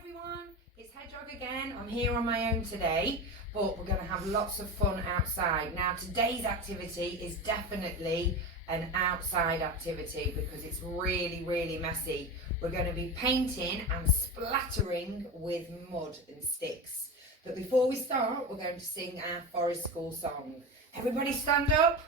everyone, it's Hedgehog again. I'm here on my own today, but we're going to have lots of fun outside. Now today's activity is definitely an outside activity because it's really messy. We're going to be painting and splattering with mud and sticks. But before we start, we're going to sing our Forest School song. Everybody stand up,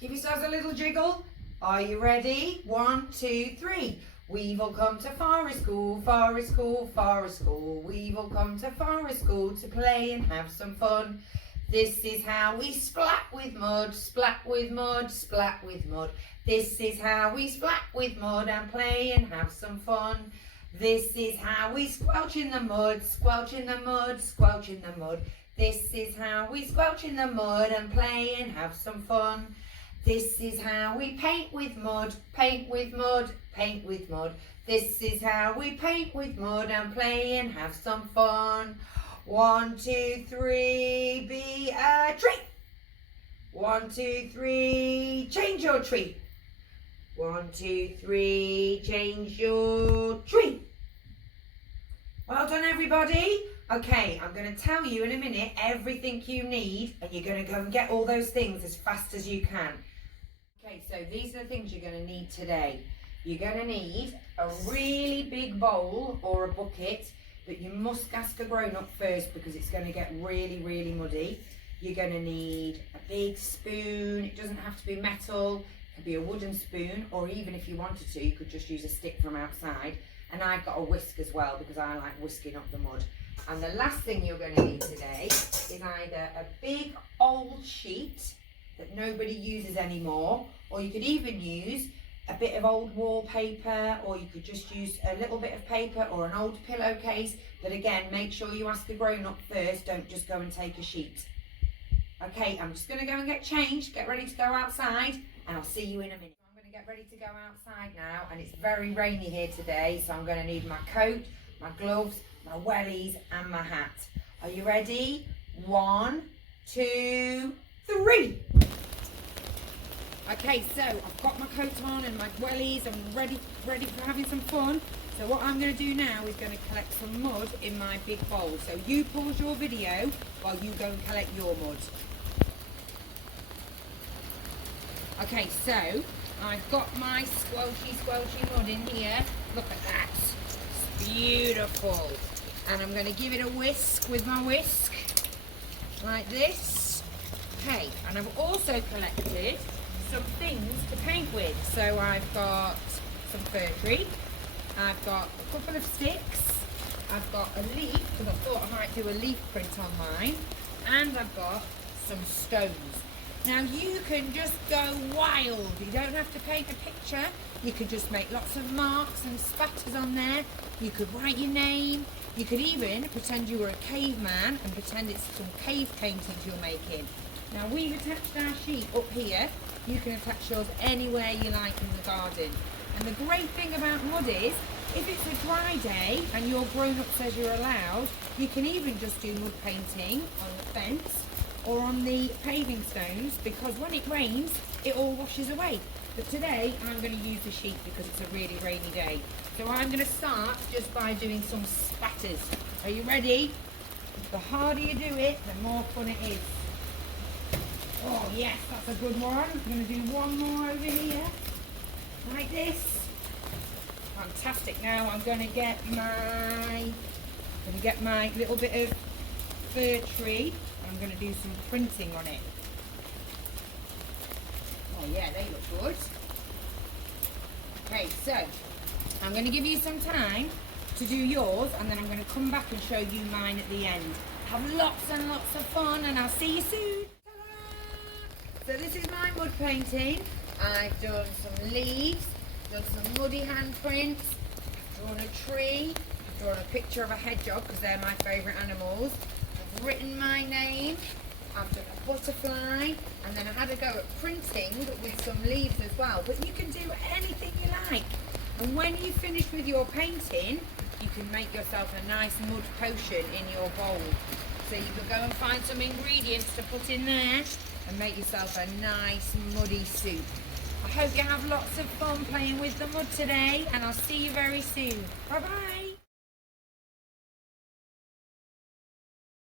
give yourselves a little jiggle. Are you ready? 1, 2, 3. We've all come to Forest School, Forest School, Forest School. We've all come to Forest School to play and have some fun. This is how we splat with mud, splat with mud, splat with mud. This is how we splat with mud and play and have some fun. This is how we squelch in the mud, squelch in the mud, squelch in the mud. This is how we squelch in the mud and play and have some fun. This is how we paint with mud, paint with mud, paint with mud. This is how we paint with mud and play and have some fun. 1, 2, 3, be a tree. 1, 2, 3, change your tree. 1, 2, 3, change your tree. Well done, everybody. Okay, I'm going to tell you in a minute everything you need, and you're going to go and get all those things as fast as you can. Okay, so these are the things you're going to need today. You're going to need a really big bowl or a bucket, but you must ask a grown-up first because it's going to get really muddy. You're going to need a big spoon. It doesn't have to be metal. It could be a wooden spoon, or even if you wanted to, you could just use a stick from outside. And I've got a whisk as well because I like whisking up the mud. And the last thing you're going to need today is either a big old sheet that nobody uses anymore, or you could even use a bit of old wallpaper, or you could just use a little bit of paper or an old pillowcase. But again, make sure you ask a grown-up first, don't just go and take a sheet. Okay, I'm just going to go and get changed, get ready to go outside, and I'll see you in a minute. I'm going to get ready to go outside now, and it's very rainy here today, so I'm going to need my coat, my gloves, my wellies and my hat. Are you ready? 1, 2, 3. Okay, so I've got my coat on and my wellies. I'm ready for having some fun. So what I'm going to do now is going to collect some mud in my big bowl. So you pause your video while you go and collect your mud. Okay, so I've got my squelchy mud in here. Look at that. It's beautiful. And I'm going to give it a whisk with my whisk, like this. Okay, and I've also collected some things to paint with. So I've got some fir tree, I've got a couple of sticks, I've got a leaf, because I thought I might do a leaf print on mine, and I've got some stones. Now you can just go wild, you don't have to paint a picture, you could just make lots of marks and spatters on there, you could write your name, you could even pretend you were a caveman and pretend it's some cave paintings you're making. Now we've attached our sheet up here. You can attach yours anywhere you like in the garden. And the great thing about mud is, if it's a dry day and your grown-up says you're allowed, you can even just do mud painting on the fence or on the paving stones, because when it rains, it all washes away. But today, I'm going to use the sheet because it's a really rainy day. So I'm going to start just by doing some spatters. Are you ready? The harder you do it, the more fun it is. Oh yes, that's a good one. I'm going to do one more over here, like this. Fantastic. Now I'm going to get my little bit of fir tree. I'm going to do some printing on it. Oh yeah, they look good. Okay, so I'm going to give you some time to do yours, and then I'm going to come back and show you mine at the end. Have lots and lots of fun, and I'll see you soon. So this is my mud painting. I've done some leaves, done some muddy handprints, I've drawn a tree, I've drawn a picture of a hedgehog because they're my favourite animals. I've written my name, I've done a butterfly, and then I had a go at printing with some leaves as well. But you can do anything you like. And when you finish with your painting, you can make yourself a nice mud potion in your bowl. So you can go and find some ingredients to put in there and make yourself a nice muddy soup. I hope you have lots of fun playing with the mud today, and I'll see you very soon. Bye bye.